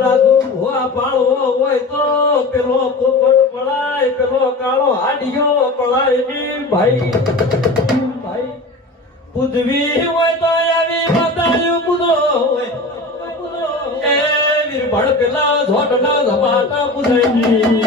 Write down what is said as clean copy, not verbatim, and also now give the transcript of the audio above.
રાજુ ભુવા પાળવો હોય તો પેલો પોપટ પડાય પેલો કાળો હાડિયો પડાય ની ભાઈ ભાઈ પૂજવી હોય તો એવી માતાયું પૂજો હોય એ વીર ભડ પેલા ઝોટના ધમાતા પૂજાય